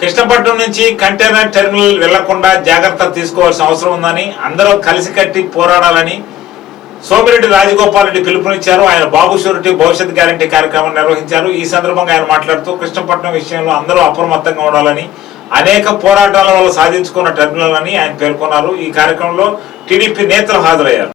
కృష్ణపట్నం నుంచి container terminal వెళ్ళకుండా జాగ్రత్త తీసుకోవాల్సిన అవసరం ఉందని అందరూ కలిసి కట్టి పోరాడాలని సోమిరెడ్డి రాజగోపాల్ రెడ్డి పిలుపునిచ్చారు. ఆయన బాబు షూరిటీ భవిష్యత్ గ్యారంటీ కార్యక్రమం నిర్వహించారు. ఈ సందర్భంగా ఆయన మాట్లాడుతూ కృష్ణపట్నం విషయంలో అందరూ అప్రమత్తంగా ఉండాలని అనేక పోరాటాల వల్ల సాధించుకున్న టెర్మినల్ అని ఆయన పేర్కొన్నారు. ఈ కార్యక్రమంలో టీడీపీ నేతలు హాజరయ్యారు.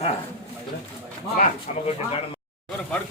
아, 그래? 아, 아마 그렇게 나는 그거는 바로